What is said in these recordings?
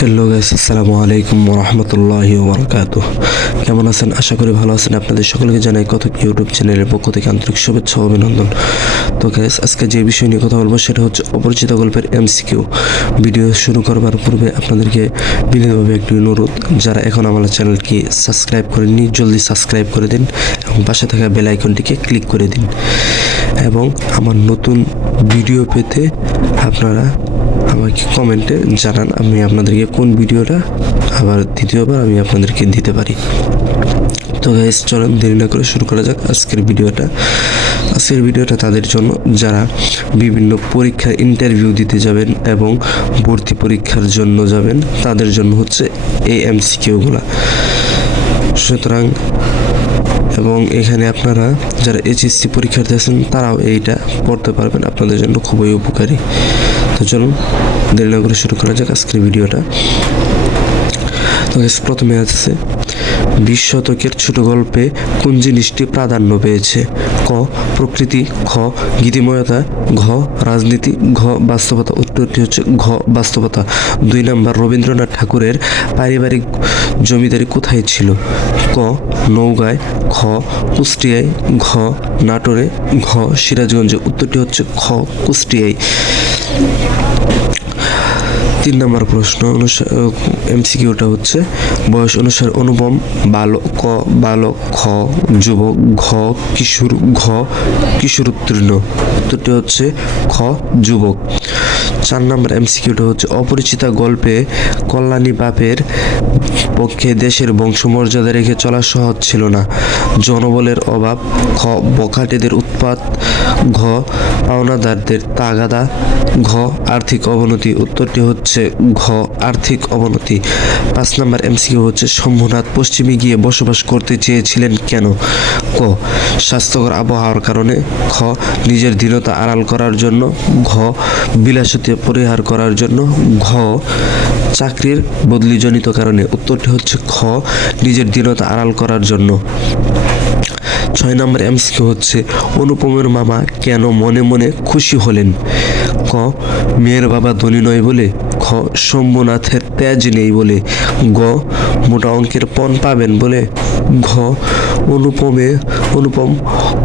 Hello guys আসসালামু আলাইকুম রহমতুল্লাহি ওবরাকাত কেমন আছেন? আশা করি ভালো আছেন। আপনাদের সকলকে জানাই কথক ইউটিউব চ্যানেলের পক্ষ থেকে আন্তরিক শুভেচ্ছা অভিনন্দন। তো গাইস আজকে যে বিষয় নিয়ে কথা বলব সেটা হচ্ছে অপরিচিত গল্পের এমসিকিউ ভিডিও শুরু করবার পূর্বে আপনাদেরকে বিনীতভাবে একটি অনুরোধ, যারা এখন আমার চ্যানেলকে সাবস্ক্রাইব করেননি, জলদি সাবস্ক্রাইব করে দিন। পাশে থাকা বেল আইকনটিকে ক্লিক করে দিন। এবং আমার নতুন ভিডিও পেতে আপনারা আমাকে কমেন্টে জানান, আমি আপনাদেরকে কোন ভিডিওটা আবার দ্বিতীয়বার আমি আপনাদেরকে দিতে পারি। তো গাইস চলেন দেরি না করে শুরু করা যাক আজকের ভিডিওটা আজকের ভিডিওটা তাদের জন্য, যারা বিভিন্ন পরীক্ষার ইন্টারভিউ দিতে যাবেন এবং ভর্তি পরীক্ষার জন্য যাবেন, তাদের জন্য হচ্ছে এই এমসিকিউগুলা সুতরাং এবং এখানে আপনারা যারা এইচএসসি পরীক্ষার্থী আছেন, তারাও এইটা পড়তে পারবেন। আপনাদের জন্য খুবই উপকারী। তো চলুন, দেরি না করে শুরু করা যাক আজকের ভিডিওটা। তো প্রথমে আছে বিশ শতকের ছোট গল্পে কোন জিনিসটি প্রাধান্য পেয়েছে? ক, প্রকৃতি, খ গীতিময়তা ঘ, রাজনীতি, ঘ, বাস্তবতা। উত্তরটি হচ্ছে ঘ, বাস্তবতা। দুই নম্বর, রবীন্দ্রনাথ ঠাকুরের পারিবারিক জমিদারি কোথায় ছিল? ক নৌগায় খ, কুষ্টিয়ায়, ঘ, নাটোরে, ঘ, সিরাজগঞ্জে। উত্তরটি হচ্ছে খ, কুষ্টিয়ায়। তিন নম্বর প্রশ্ন অনুসার এমসিকিউটা হচ্ছে, বয়স অনুসারে অনুপম, বালক, ক, বালক, খ, যুবক, ঘ, কিশোর ঘ কিশোর উত্তীর্ণ উত্তরটি হচ্ছে খ, যুবক। চার নম্বর এমসিকিউটা হচ্ছে, অপরিচিতা গল্পে কল্যাণী বাপের পক্ষে দেশের বংশমর্যাদা রেখে চলা সহজ ছিল না। জনবলের অভাব খ বখাটেদের উৎপাত, ঘ, পাওনাদারদের তাগাদা, ঘ, আর্থিক অবনতি। উত্তরটি হচ্ছে ঘ, আর্থিক অবনতি। পাঁচ নম্বর এমসিকিউ হচ্ছে শম্ভুনাথ পশ্চিমে গিয়ে বসবাস করতে চেয়েছিলেন কেন? ক, স্বাস্থ্যকর আবহাওয়ার কারণে। খ, নিজের দৃঢ়তা আড়াল করার জন্য। ঘ, বিলাসিতা পরিহার করার জন্য। ঘ চাকরির বদলিজনিত কারণে উত্তরটি হচ্ছে খ, নিজের দৃঢ়তা আড়াল করার জন্য। ছয় নম্বর এমসিকিউ হচ্ছে, অনুপমের মামা কেন মনে মনে খুশি হলেন? ক, মেয়ের বাবা ধনী নয় বলে। খ, শম্ভুনাথের তেজ নেই বলে। গ, মোটা অঙ্কের পণ পাবেন বলে। ঘ, অনুপমে, অনুপম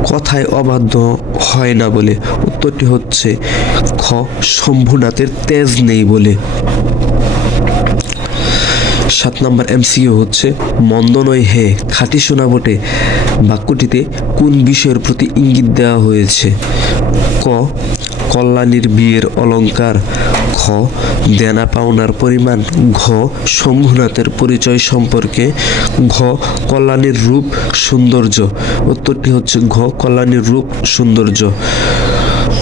কথায় অবাধ্য হয় না বলে। উত্তরটি হচ্ছে, খ, শম্ভুনাথের তেজ নেই বলে। সাত নম্বর এমসিকিউ হচ্ছে মন্দ নয় হে, খাঁটি শোনা বটে। বাক্যটিতে কোন বিষয়ের প্রতি ইঙ্গিত দেওয়া হয়েছে? ক, কল্যাণীর বিয়ের অলঙ্কার। খ, দেনা পাওনার পরিমাণ। ঘ, শম্ভুনাথের পরিচয় সম্পর্কে। ঘ, কল্যাণীর রূপ সৌন্দর্য। উত্তরটি হচ্ছে ঘ, কল্যাণীর রূপ সৌন্দর্য।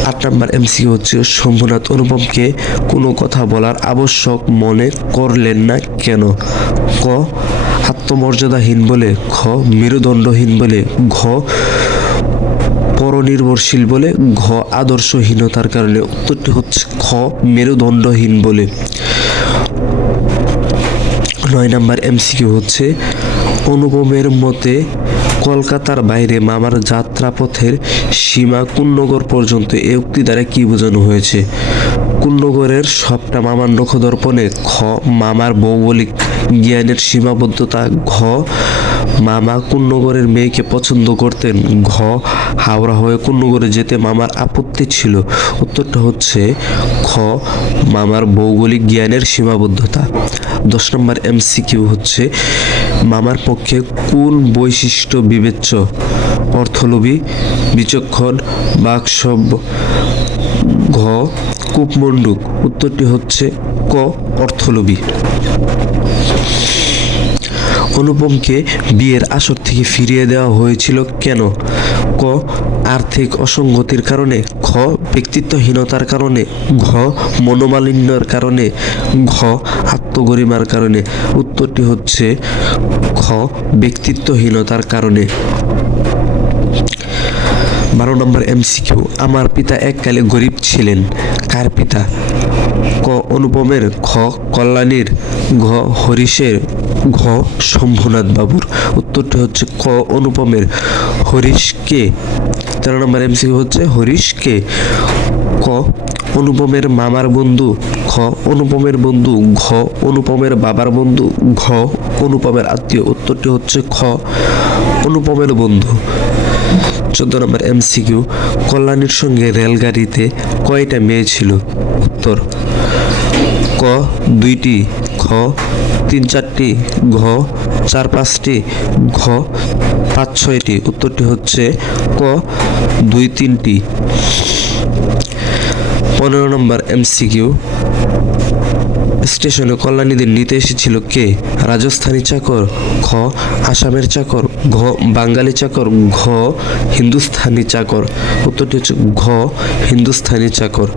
আট নম্বর এমসি হচ্ছে শম্ভুনাথ অনুপমকে কোনো কথা বলার আবশ্যক মনে করলেন না কেন? ক, আত্মমর্যাদাহীন বলে, খ, মেরুদণ্ডহীন বলে, ঘ, পরনির্ভরশীল বলে, ঘ, আদর্শহীনতার কারণে। উত্তরটি হচ্ছে খ, মেরুদণ্ডহীন বলে। নয় নাম্বার এমসিকিউ হচ্ছে অনুপমের মতে, কলকাতার বাইরে মামার যাত্রাপথের সীমা কুন্নগর পর্যন্ত এ উক্তি দ্বারা কী বোঝানো হয়েছে? কুন্নগরের সবটা মামার নখদর্পণে খ মামার ভৌগোলিক জ্ঞানের সীমাবদ্ধতা, ঘ মামা কুন্নগরের মেয়েকে পছন্দ করতেন, ঘ হাওড়া হয়ে কুন্নগরে যেতে মামার আপত্তি ছিল। উত্তরটা হচ্ছে খ মামার ভৌগোলিক জ্ঞানের সীমাবদ্ধতা। দশ নম্বর এমসিকিউ হচ্ছে মামার পক্ষে কোন বৈশিষ্ট্য বিবেচ্য? অর্থলোভী, বিচক্ষণ, বাকসব্য। ঘ কূপমণ্ডুক উত্তরটি হচ্ছে ক অর্থলোভী। অনুপমকে বিয়ের আসর থেকে ফিরিয়ে দেওয়া হয়েছিল কেন? ক, আর্থিক অসঙ্গতির কারণে। খ, ব্যক্তিত্বহীনতার কারণে। ঘ, মনোমালিন্যর কারণে। ঘ, আত্মগরিমার কারণে। উত্তরটি হচ্ছে খ, ব্যক্তিত্বহীনতার কারণে। বারো নম্বর এমসিকিউ আমার পিতা এককালে গরিব ছিলেন। কার পিতা? ক অনুপমের, খ কল্যাণীর, ঘ হরিশের, ঘ শম্ভুনাথ বাবুর। উত্তরটি হচ্ছে ক অনুপমের। হরিশ কে তেরো নম্বর এমসিকিউ হচ্ছে হরিশ কে ক অনুপমের মামার বন্ধু, খ অনুপমের বন্ধু, ঘ অনুপমের বাবার বন্ধু, ঘ অনুপমের আত্মীয়। উত্তরটি হচ্ছে খ অনুপমের বন্ধু। চোদ্দ নম্বর এমসিকিউ, কল্যাণীর সঙ্গে রেলগাড়িতে কয়টা মেয়ে ছিল? উত্তর, ক, দুইটি খ তিন চারটি, ঘ, চার পাঁচটি, ঘ, পাঁচ ছয়টি। উত্তরটি হচ্ছে ক, দুই তিনটি। পনেরো নম্বর এমসিকিউ স্টেশনে কল্যাণীদের নিতে এসেছিল কে? রাজস্থানী চাকর খ আসামের চাকর, ঘ, বাঙালি চাকর, ঘ হিন্দুস্থানি চাকর। উত্তরটি হচ্ছে ঘ হিন্দুস্থানি চাকর।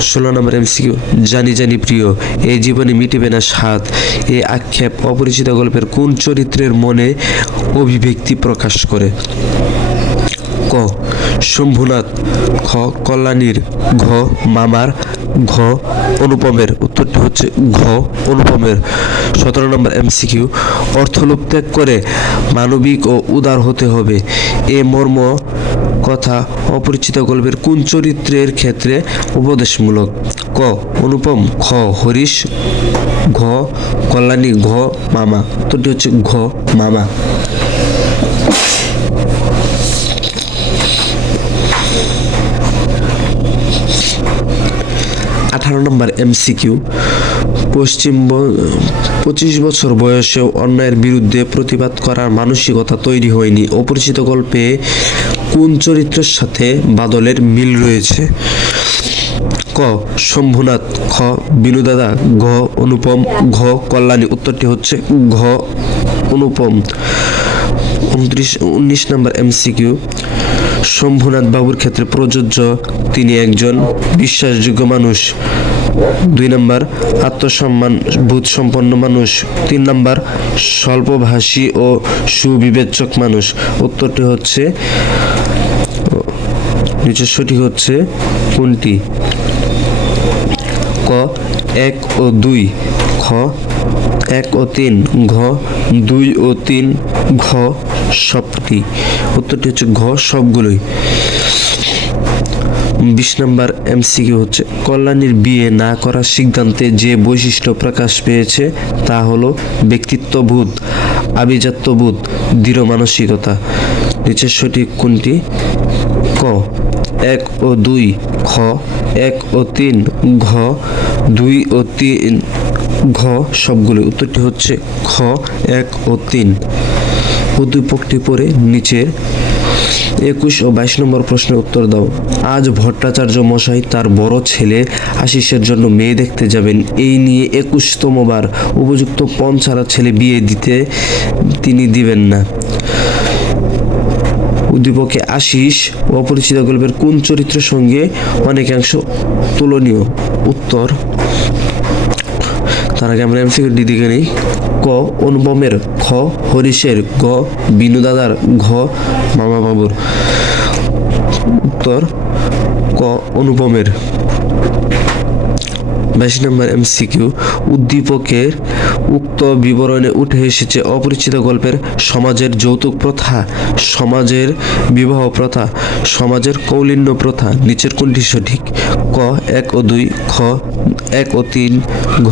ষোলো নম্বর এমসিকিউ। জানি জানি প্রিয় এই জীবনে মিটিবে না স্বাদ। এই আক্ষেপ অপরিচিত গল্পের কোন চরিত্রের মনে অভিব্যক্তি প্রকাশ করে? ক, শম্ভুনাথ, খ, কল্যাণীর, ঘ, মামার ঘ অনুপমের, উত্তরটি হচ্ছে ঘ অনুপমের। সতেরো নম্বর এমসিকিউ, অর্থলোভ ত্যাগ করে মানবিক ও উদার হতে হবে। এ মর্ম কথা অপরিচিত গল্পের কোন চরিত্রের ক্ষেত্রে উপদেশমূলক? ক, অনুপম, খ, হরিশ, ঘ, কল্যাণী, ঘ, মামা। উত্তরটি হচ্ছে ঘ, মামা। নম্বর এমসিকিউ পশ্চিম পঁচিশ বছর বয়সেও অন্যায়ের বিরুদ্ধে প্রতিবাদ করার মানসিকতা তৈরি হয়নি। অপরিচিত গল্পে কোন চরিত্রের সাথে বাদলের মিল রয়েছে? ক, শম্ভুনাথ, খ, বিনুদাদা, ঘ, অনুপম, ঘ, কল্যাণী। উত্তরটি হচ্ছে ঘ, অনুপম। উনত্রিশ, উনিশ নম্বর এমসিকিউ শম্ভুনাথ বাবুর ক্ষেত্রে প্রযোজ্য, তিনি একজন বিশ্বাসযোগ্য মানুষ। দুই নম্বর, আত্মসম্মান বোধ সম্পন্ন মানুষ। তিন নম্বর, স্বল্পভাষী ও সুবিবেচক মানুষ। উত্তরটি হচ্ছে নিচের হচ্ছে কোনটি? ক, এক ও দুই। খ, এক ও তিন। ঘ, দুই ও তিন। ঘ, সবটি। উত্তরটি হচ্ছে ঘ, সবগুলোই। বিশ নম্বর এমসিকিউ হচ্ছে, কল্যাণীর বিয়ে না করার সিদ্ধান্তে যে বৈশিষ্ট্য প্রকাশ পেয়েছে তা হলো ব্যক্তিত্ববোধ, আভিজাত্যবোধ, দৃঢ় মানসিকতা। নিচের সঠিক কোনটি? ক, এক ও দুই, খ, এক ও তিন, ঘ, দুই ও তিন, ঘ সবগুলি। উত্তরটি হচ্ছে খ, এক ও তিন। উদ্দীপকটি পরে নিচের একুশ ও বাইশ নম্বর প্রশ্নের উত্তর দাও। আজ ভট্টাচার্য মশাই তার বড় ছেলে আশিসের জন্য মেয়ে দেখতে যাবেন। এই নিয়ে একুশতম বার উপযুক্ত পণ ছাড়া ছেলে বিয়ে দিতে তিনি দিবেন না। উদ্দীপকে আশিস অপরিচিত গল্পের কোন চরিত্রের সঙ্গে অনেকাংশ তুলনীয়? উত্তর, তার আগে আমরা এমসিকিউটি দিকে নেই। ক অনুপমের খ, হরিশের গ, বিনুদাদার ঘ মামা বাবুর উত্তর, ক অনুপমের। বাইশ নম্বর এমসিকিউ। উদ্দীপকের উক্ত বিবরণে উঠে এসেছে অপরিচিত গল্পের সমাজের যৌতুক প্রথা, সমাজের বিবাহ প্রথা, সমাজের কৌলিন্য প্রথা, নিচের কোনটি সঠিক। ক, এক ও দুই, খ, এক ও তিন, ঘ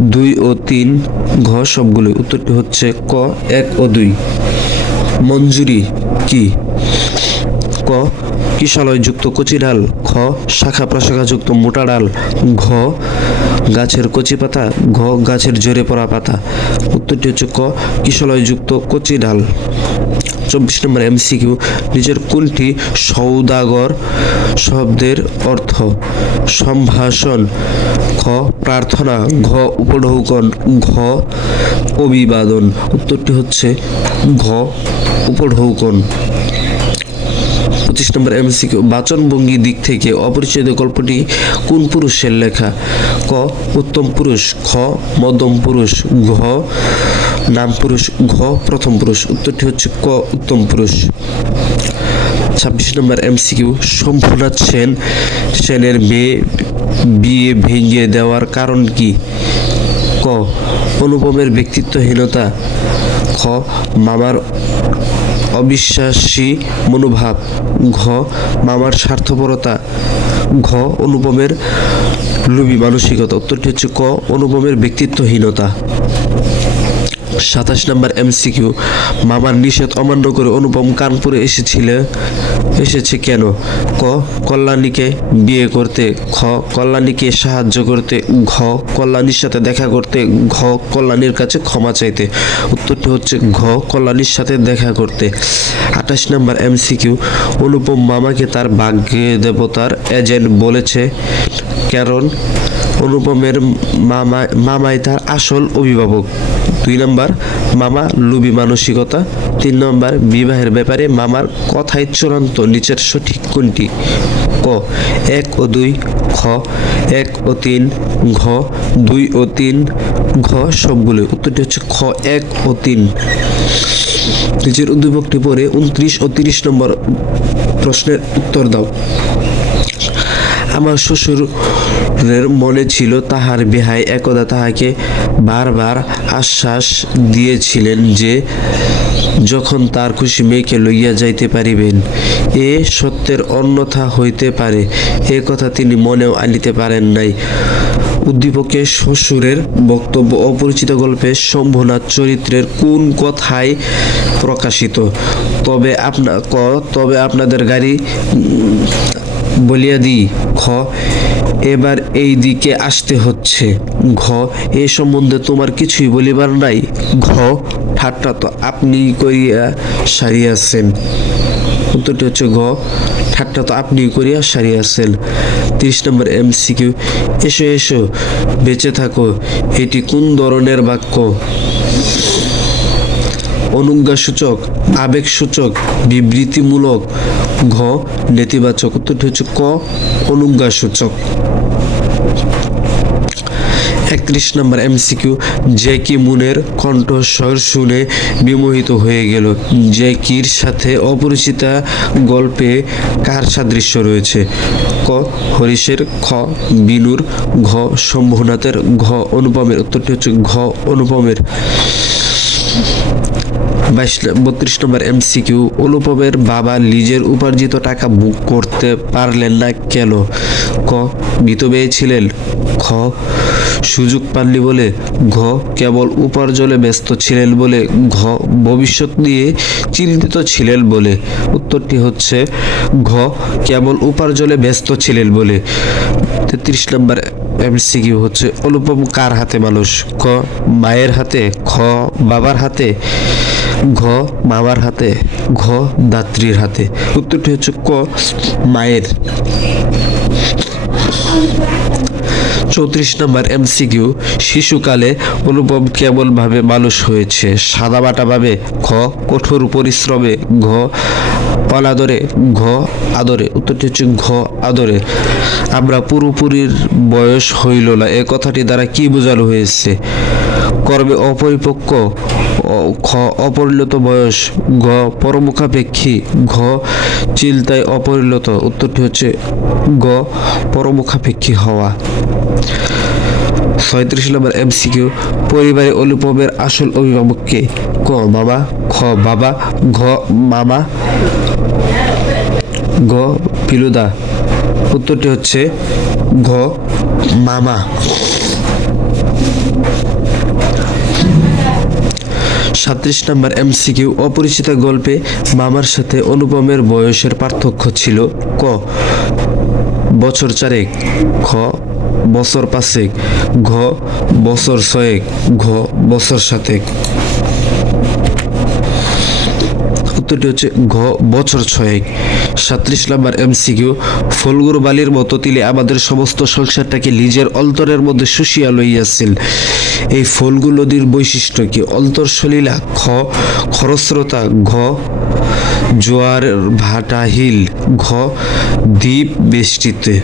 দুই ও তিন ঘ সবগুলো উত্তরটি হচ্ছে ক, এক ও দুই। মঞ্জুরি কি? ক, কিশালয়যুক্ত কচি ডাল খ, শাখা প্রশাখাযুক্ত মোটা ডাল। ঘ, গাছের কচি পাতা। ঘ, গাছের জোরে পড়া পাতা। উত্তরটি হচ্ছে ক, কিশালয়যুক্ত কচি ডাল চব্বিশ নম্বর এমসিকিউ, নিজের কোনটি সৌদাগর শব্দের অর্থ? সম্ভাষণ, খ, প্রার্থনা, ঘ, উপঢৌকন, ঘ, অভিবাদন। উত্তরটি হচ্ছে ঘ, উপঢৌকন। পঁচিশ নম্বর এমসিকিউ, বাচনভঙ্গি দিক থেকে অপরিচিত গল্পটি কোন পুরুষের লেখা? ক, উত্তম পুরুষ, খ, মধ্যম পুরুষ, ঘ নাম পুরুষ, ঘ, প্রথম পুরুষ, উত্তরটি হচ্ছে ক, উত্তম পুরুষ। ছাব্বিশ নম্বর এমসিকিউ শম্ভুনাথ সেন, সেনের মেয়ে বিয়ে ভেঙে দেওয়ার কারণ কি? ক, অনুপমের ব্যক্তিত্বহীনতা। খ, মামার অবিশ্বাসী মনোভাব। ঘ, মামার স্বার্থপরতা। ঘ, অনুপমের লোভী মানসিকতা। উত্তরটি হচ্ছে ক, অনুপমের ব্যক্তিত্বহীনতা। সাতাশ নম্বর এমসিকিউ মামার নিষেধ অমান্য করে অনুপম কানপুরে এসেছিল। এসেছে কেন? ক, কল্যাণীকে বিয়ে করতে, খ, কল্যাণীকে সাহায্য করতে, ঘ, কল্যাণীর সাথে দেখা করতে, ঘ, কল্যাণীর কাছে ক্ষমা চাইতে। উত্তরটি হচ্ছে ঘ, কল্যাণীর সাথে দেখা করতে। আঠাশ নম্বর এমসিকিউ অনুপম মামাকে তার ভাগ্য দেবতার এজেন্ট বলেছে, কারণ অনুপমের মামা, মামাই তার আসল অভিভাবক। দুই নম্বর, মামা লুবি মানসিকতা। তিন নম্বর, বিবাহের ব্যাপারে মামার কথাই চূড়ান্ত নিচের সঠিক কোনটি? ক, এক ও দুই, খ, এক ও তিন, ঘ, দুই ও তিন, ঘ সবগুলো। উত্তরটি হচ্ছে খ, এক ও তিন। নিচের উদ্দীপকটি পরে উনত্রিশ ও তিরিশ নম্বর প্রশ্নের উত্তর দাও। আমার শ্বশুরের মনে ছিল তাহার বেহাই একদা তাহাকে বারবার আশ্বাস দিয়েছিলেন যে যখন তার খুশি মেয়েকে লইয়া যাইতে পারিবেন, এ সত্যের অন্যথা হইতে পারে, এ কথা তিনি মনেও আনিতে পারেন নাই। উদ্দীপকে শ্বশুরের বক্তব্য অপরিচিত গল্পে শম্ভুনাথ চরিত্রের কোন কথায় প্রকাশিত? তবে আপনা তবে আপনাদের গাড়ি বলিয়া দিই খ এবার এই দিকে আসতে হচ্ছে। ঘ, এ সম্বন্ধে তোমার কিছুই বলিবার নাই। ঘ, ঠাট্টা তো আপনি করিয়া সারিয়াছেন। উত্তরটি হচ্ছে ঘ, ঠাট্টা তো আপনি করিয়া সারিয়াছেন। তিরিশ নম্বর এম এমসিকিউ, এসো এসো, বেঁচে থাকো, এটি কোন ধরনের বাক্য? অনুজ্ঞাসূচক, আবেগসূচক, বিবৃতিমূলক ঘ, নেতিবাচক উত্তরটি হচ্ছে ক অনুজ্ঞা সূচক একত্রিশ নম্বর এমসিকিউ জ্যাকি মুনের কণ্ঠস্বর শুনে বিমোহিত হয়ে গেল। জ্যাকির সাথে অপরিচিতা গল্পে কার সাদৃশ্য রয়েছে? ক, হরিশের, খ, বিনুর, ঘ, শম্ভুনাথের, ঘ, অনুপমের। উত্তরটি হচ্ছে ঘ, অনুপমের। বাইশ, বত্রিশ নম্বর এমসিকিউ। অনুপমের বাবা লিজের উপার্জিত টাকা বুক করতে পারলেন না কেন? ক ভীত ছিলেন। খ, সুযোগ পাননি বলে। ঘ, কেবল উপার্জনে ব্যস্ত ছিলেন বলে। ঘ, ভবিষ্যৎ নিয়ে চিন্তিত ছিলেন বলে। উত্তরটি হচ্ছে, ঘ, কেবল উপার্জনে ব্যস্ত ছিলেন বলে। তেত্রিশ নম্বর এমসিকিউ হচ্ছে, অনুপম কার হাতে মানুষ? ক, মায়ের হাতে। খ, বাবার হাতে। ঘ মামার হাতে, ঘ দাত্রীর হাতে। উত্তরটি হচ্ছে ক মায়ের। চৌত্রিশ নম্বর এমসিকিউ, শিশুকালে অনুপম কেমনভাবে মানুষ হয়েছে সাদামাটাভাবে ঘ, কঠোর পরিশ্রমে ঘ অনাদরে ঘ, আদরে। উত্তরটি হচ্ছে ঘ, আদরে। আমরা পুরোপুরির বয়স হইল না, এ কথাটি দ্বারা কি বোঝানো হয়েছে? কর্মে অপরিপক্ক খ অপরিণত বয়স, ঘ পরমুখাপেক্ষী, ঘ চিন্তায় অপরিণত। উত্তরটি হচ্ছে গ পরমুখাপেক্ষী হওয়া। ছয়ত্রিশ নম্বর এমসিকিউ, পরিবারে অনুপমের আসল অভিভাবককে ক? মামা খ বাবা, ঘ মামা গ ফিলুদা। উত্তরটি হচ্ছে ঘ মামা। সাত্রিশ নম্বর এমসিকিউ অপরিচিত গল্পে মামার সাথে অনুপমের বয়সের পার্থক্য ছিল ক, বছর চারেক, খ, বছর পাঁচেক, ঘ, বছর ছয়েক, ঘ, বছর সাতেক। উত্তরটি হচ্ছে ঘ, বছর ছয়েক। সাত্রিশ নম্বর এমসিকিউ, ফলগুর বালির মতো তিলে আমাদের সমস্ত সংসারটাকে নিজের অন্তরের মধ্যে শুষিয়া লইয়াছিল এই ফলগু নদীর বৈশিষ্ট্য কি? অন্তর সলীলা খ, খরস্রোতা, ঘ, জোয়ার ভাটা হিল, ঘ, দ্বীপ বেষ্টিতে।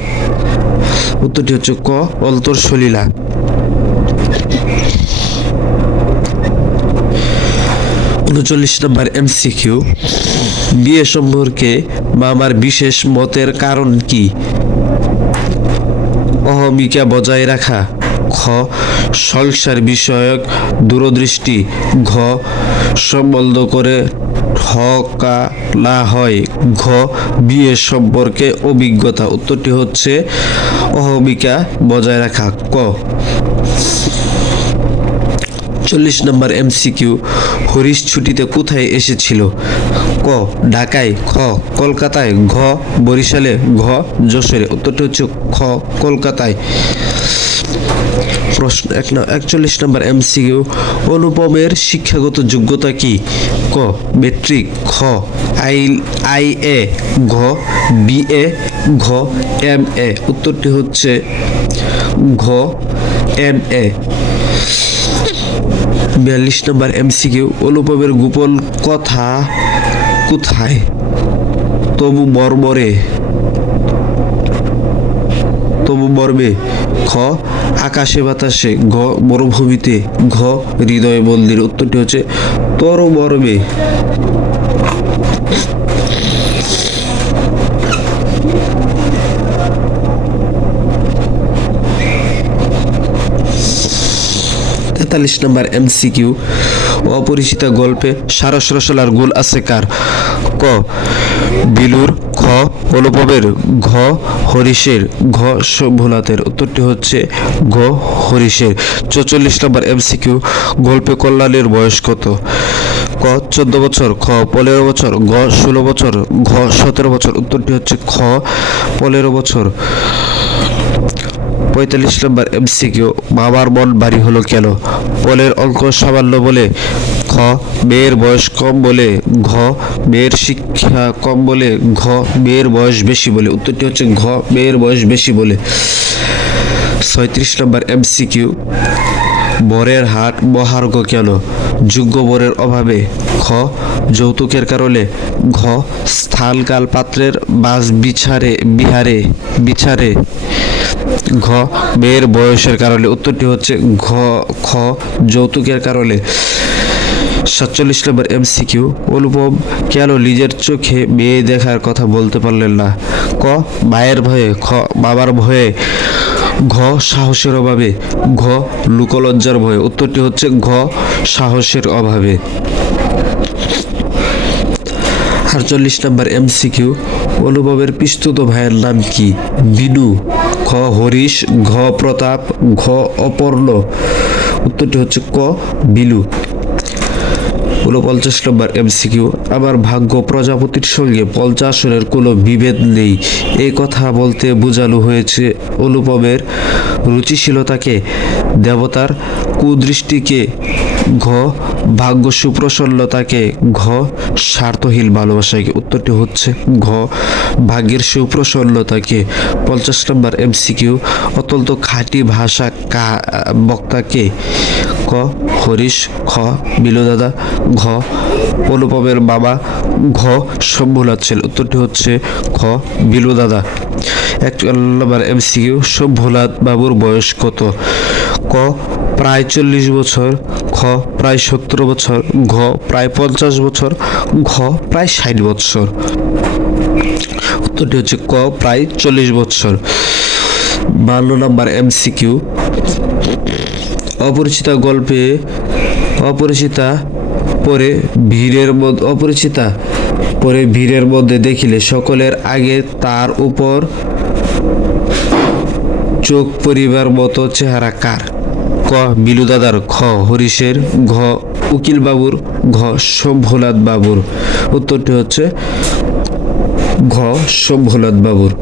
উত্তরটি হচ্ছে ক অন্তর উনচল্লিশ নম্বর এমসিকিউ বিয়ে সম্পর্কে মামার বিশেষ মতের কারণ কি? অহমিকা বজায় রাখা। খ, সংসার বিষয়ক দূরদৃষ্টি। ঘ, সম্বন্ধ করে ঠকা না হয় ঘ, বিয়ে সম্পর্কে অভিজ্ঞতা। উত্তরটি হচ্ছে অহমিকা বজায় রাখা। ক চল্লিশ নম্বর এমসিকিউ হরিশ ছুটিতে কোথায় এসেছিল? ক, ঢাকায়, খ, কলকাতায়, ঘ, বরিশালে, ঘ, যশোরে। উত্তরটি হচ্ছে খ, কলকাতায়। প্রশ্ন এক একচল্লিশ নম্বর এমসিকিউ অনুপমের শিক্ষাগত যোগ্যতা কি? ক, মেট্রিক, খ, আই আই, এ, ঘ, বি, এ, ঘ, এম, এ। উত্তরটি হচ্ছে ঘ, এম, এ। বিয়াল্লিশ নম্বর এমসিকিউ, অনুপমের গোপন কথা কোথায়? তবু মর্মরে। তবু মর্মে। খ আকাশে বাতাসে। ঘ, মরুভূমিতে। ঘ, হৃদয় মন্দির। উত্তরটি হচ্ছে তর মর্মে তেতাল্লিশ নম্বর এমসিকিউ, অপরিচিত গল্পে সারস রসলার গোল আছে কার? ক, বিলুর খ, অনুপমের ঘ, হরিশের ঘ ভোলাতের উত্তরটি হচ্ছে ঘ, হরিশের। চৌচল্লিশ নম্বর এমসিকিউ, গল্পে কল্যাণের বয়স কত? ক, চোদ্দ বছর। খ, পনেরো বছর। ঘ ষোলো বছর। ঘ, সতেরো বছর। উত্তরটি হচ্ছে খ, পনেরো বছর। পঁয়তাল্লিশ নম্বর এমসিকিউ বাবার মন ভারী হলো কেন? পলের অঙ্ক সামান্য বলে খ মেয়ের বয়স কম বলে ঘ, মেয়ের শিক্ষা কম বলে ঘ, মেয়ের বয়স বেশি বলে। উত্তরটি হচ্ছে ঘ, মেয়ের বয়স বেশি বলে। ছয়ত্রিশ নম্বর এমসিকিউ বরের হাট মহার্ঘ কেন? যোগ্য বরের অভাবে খ যৌতুকের কারণে ঘ, স্থানকাল পাত্রের বাস বিচারে বিহারে বিচারে ঘ, মেয়ের বয়সের কারণে। উত্তরটি হচ্ছে ঘ, খ, যৌতুকের কারণে। সাতচল্লিশ নম্বর এমসিকিউ অনুপম, কেন নিজের চোখে মেয়ে দেখার কথা বলতে পারলেন না? ক, মায়ের ভয়ে। খ, বাবার ভয়ে। ঘ, সাহসের অভাবে। ঘ, লোকলজ্জার ভয়ে। উত্তরটি হচ্ছে ঘ, সাহসের অভাবে। আটচল্লিশ নম্বর এমসিকিউ অনুভবের পিস্তুত ভাইয়ের নাম কি? বিনু। খ হরিশ ঘ প্রতাপ ঘ অপর্ণ। উত্তরটি হচ্ছে ক বিলু। উনপঞ্চাশ নম্বর এমসিকিউ আমার ভাগ্য প্রজাপতির সঙ্গে পঞ্চাশনের কোনো বিভেদ নেই। এই কথা বলতে বোঝানো হয়েছে অনুপমের রুচিশীলতাকে, দেবতার কুদৃষ্টিকে, ঘ, ভাগ্য সুপ্রসন্নতাকে, ঘ, স্বার্থহীন ভালোবাসাকে। উত্তরটি হচ্ছে ঘ, ভাগ্যের সুপ্রসন্নতাকে। পঞ্চাশ নম্বর এমসিকিউ অত্যন্ত খাঁটি ভাষা কা বক্তাকে ক হরিশ, খ বিলুদাদা ঘ, অনুপমের বাবা ঘ, শম্ভুনাথ ছেলে উত্তরটি হচ্ছে খ বিলুদাদা এক নম্বর এমসিকিউ, শম্ভুনাথ বাবুর বয়স কত? ক, প্রায় চল্লিশ বছর, খ, প্রায় সত্তর বছর, ঘ, প্রায় পঞ্চাশ বছর, ঘ, প্রায় ষাট বছর। উত্তরটি হচ্ছে ক, প্রায় চল্লিশ বছর। বান্ন নম্বর এমসিকিউ অপরিচিতা গল্পে অপরিচিতা পরে ভিড়ের মধ্যে অপরিচিতা পরে ভিড়ের মধ্যে দেখিলে সকলের আগে তার উপর চোখ পরিবার মতো চেহারা কার? ক বিলু দাদার খ হরিশের ঘ উকিল বাবুর ঘ শম্ভুনাথ বাবুর উত্তরটি হচ্ছে ঘ শম্ভুনাথ বাবুর